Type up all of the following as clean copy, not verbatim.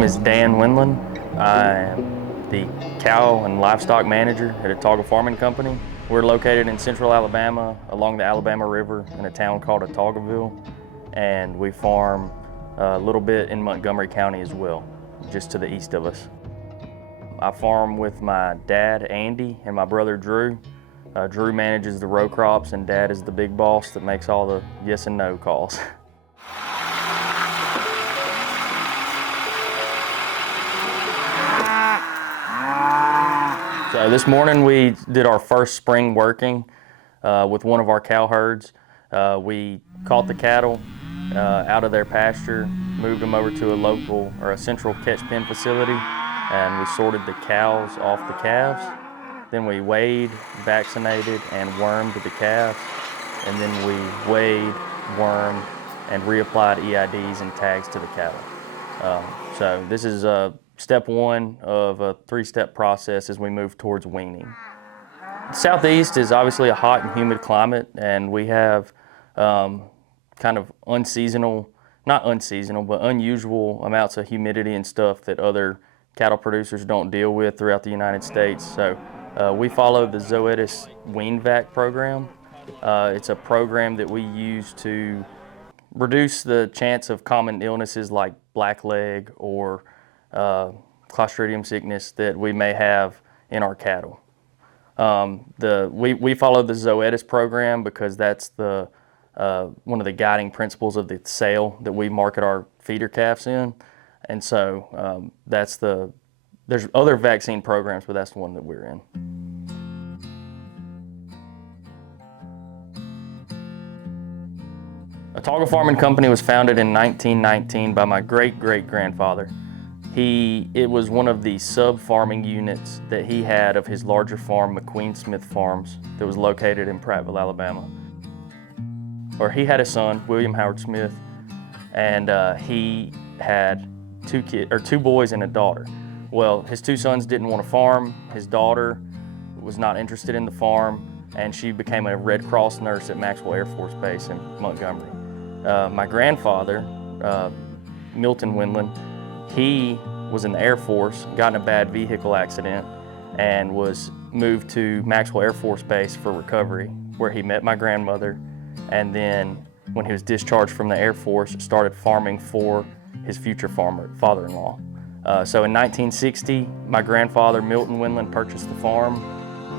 name is Dan Wendland. I am the cow and livestock manager at Autuaga Farming Company. We're located in central Alabama along the Alabama River in a town called Autuagaville, and we farm a little bit in Montgomery County as well, just to the east of us. I farm with my dad, Andy, and my brother, Drew. Drew manages the row crops, and Dad is the big boss that makes all the yes and no calls. So this morning we did our first spring working with one of our cow herds. We caught the cattle out of their pasture, moved them over to a central catch pen facility, and we sorted the cows off the calves. Then we weighed, vaccinated, and wormed the calves. And then we weighed, wormed, and reapplied EIDs and tags to the cattle. So this is step one of a three-step process as we move towards weaning. Southeast is obviously a hot and humid climate, and we have kind of not unseasonal, but unusual amounts of humidity and stuff that other cattle producers don't deal with throughout the United States. So we follow the Zoetis Wean Vac program. It's a program that we use to reduce the chance of common illnesses like blackleg or Clostridium sickness that we may have in our cattle. We follow the Zoetis program because that's one of the guiding principles of the sale that we market our feeder calves in. And so there's other vaccine programs, but that's the one that we're in. Autuaga Farming Company was founded in 1919 by my great-great-grandfather. It was one of the sub-farming units that he had of his larger farm, McQueen Smith Farms, that was located in Prattville, Alabama. Or he had a son, William Howard Smith, and he had two boys and a daughter. Well, his two sons didn't want to farm. His daughter was not interested in the farm, and she became a Red Cross nurse at Maxwell Air Force Base in Montgomery. My grandfather, Milton Wendland, he was in the Air Force, got in a bad vehicle accident, and was moved to Maxwell Air Force Base for recovery, where he met my grandmother, and then when he was discharged from the Air Force, started farming for his future father-in-law. So in 1960, my grandfather, Milton Wendland, purchased the farm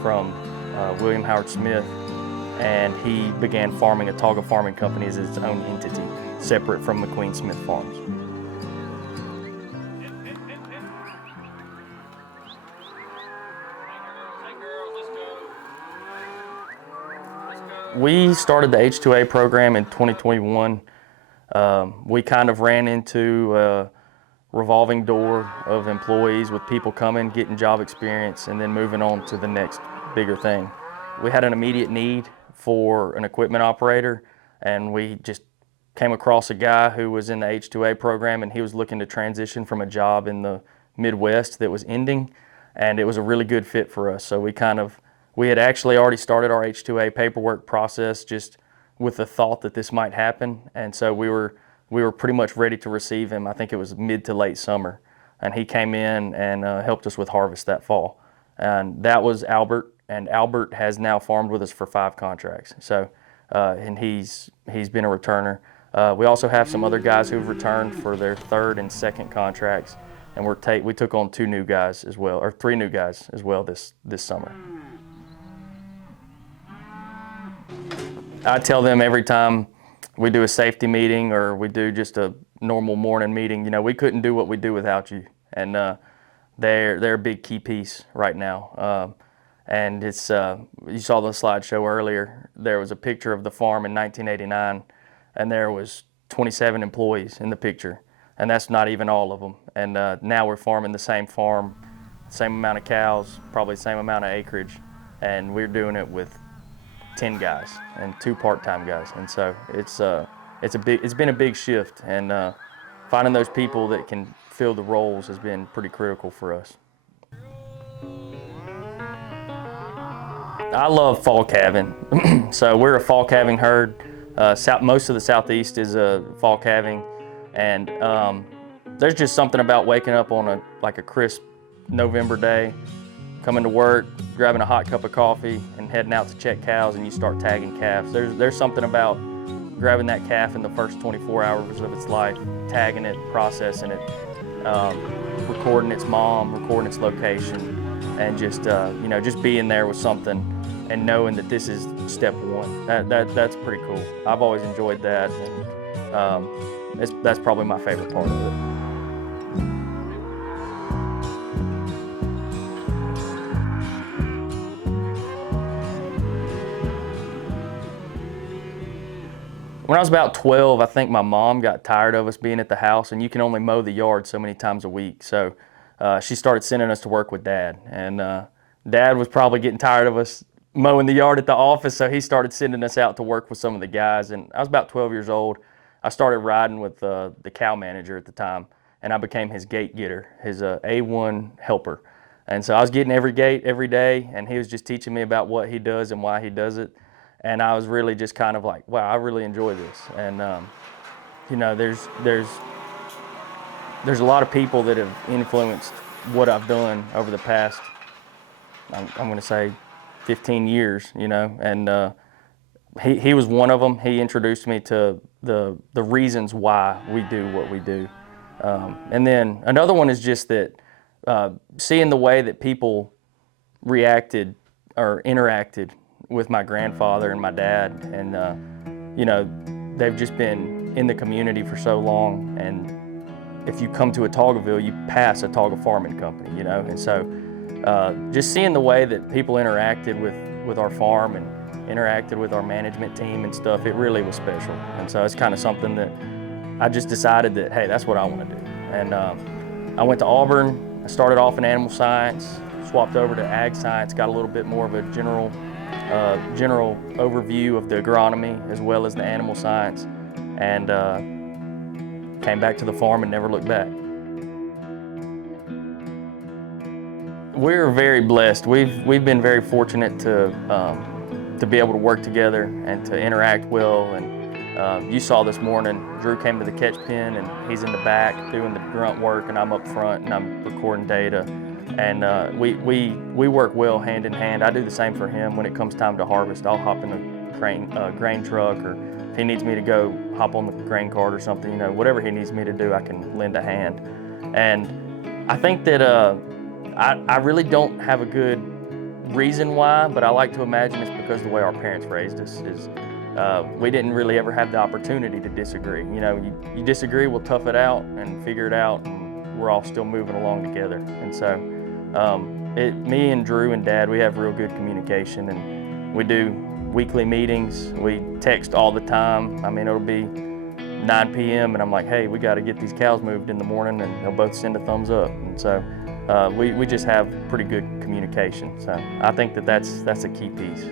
from William Howard Smith, and he began farming Autuaga Farming Company as its own entity, separate from McQueen Smith Farms. We started the H2A program in 2021. We kind of ran into a revolving door of employees with people coming, getting job experience, and then moving on to the next bigger thing. We had an immediate need for an equipment operator, and we just came across a guy who was in the H2A program, and he was looking to transition from a job in the Midwest that was ending, and it was a really good fit for us. So we had actually already started our H2A paperwork process just with the thought that this might happen, and so we were pretty much ready to receive him. I think it was mid to late summer, and he came in and helped us with harvest that fall. And that was Albert, and Albert has now farmed with us for 5 contracts. So, and he's been a returner. We also have some other guys who've returned for their 3rd and 2nd contracts, and we took on 2 new guys as well, or 3 new guys as well this summer. I tell them every time we do a safety meeting or we do just a normal morning meeting, we couldn't do what we do without you. And they're a big key piece right now. And it's you saw the slideshow earlier. There was a picture of the farm in 1989, and there was 27 employees in the picture, and that's not even all of them. And now we're farming the same farm, same amount of cows, probably the same amount of acreage, and we're doing it with 10 guys and 2 part-time guys. And so it's been a big shift, and finding those people that can fill the roles has been pretty critical for us. I love fall calving. So we're a fall calving herd. Most of the Southeast is a fall calving, and there's just something about waking up on a crisp November day, coming to work, grabbing a hot cup of coffee, and heading out to check cows, and you start tagging calves. There's something about grabbing that calf in the first 24 hours of its life, tagging it, processing it, recording its mom, recording its location, and just just being there with something and knowing that this is step one. That's pretty cool. I've always enjoyed that, and that's probably my favorite part of it. When I was about 12, I think my mom got tired of us being at the house, and you can only mow the yard so many times a week. So she started sending us to work with Dad. And Dad was probably getting tired of us mowing the yard at the office, so he started sending us out to work with some of the guys. And I was about 12 years old. I started riding with the cow manager at the time, and I became his gate getter, his A1 helper. And so I was getting every gate every day, and he was just teaching me about what he does and why he does it. And I was really just kind of like, wow, I really enjoy this. And there's a lot of people that have influenced what I've done over the past, I'm going to say 15 years, and he was one of them. He introduced me to the reasons why we do what we do. And then another one is just that seeing the way that people reacted or interacted with my grandfather and my dad, and they've just been in the community for so long, and if you come to Autuagaville, you pass Autuaga Farming Company, and so just seeing the way that people interacted with our farm and interacted with our management team and stuff, it really was special. And so it's kind of something that I just decided that, hey, that's what I want to do. And I went to Auburn. I started off in animal science, swapped over to ag science, got a little bit more of a general overview of the agronomy as well as the animal science, and came back to the farm and never looked back. We're very blessed. We've been very fortunate to be able to work together and to interact well. And you saw this morning, Drew came to the catch pen, and he's in the back doing the grunt work, and I'm up front and I'm recording data. And we work well hand in hand. I do the same for him. When it comes time to harvest, I'll hop in the grain truck, or if he needs me to go hop on the grain cart or something, whatever he needs me to do, I can lend a hand. And I think that I really don't have a good reason why, but I like to imagine it's because the way our parents raised us is we didn't really ever have the opportunity to disagree. You disagree, we'll tough it out and figure it out, and we're all still moving along together. And so me and Drew and Dad, we have real good communication, and we do weekly meetings. We text all the time. I mean, it'll be 9 p.m. and I'm like, hey, we got to get these cows moved in the morning, and they'll both send a thumbs up. And so we just have pretty good communication. So I think that's a key piece.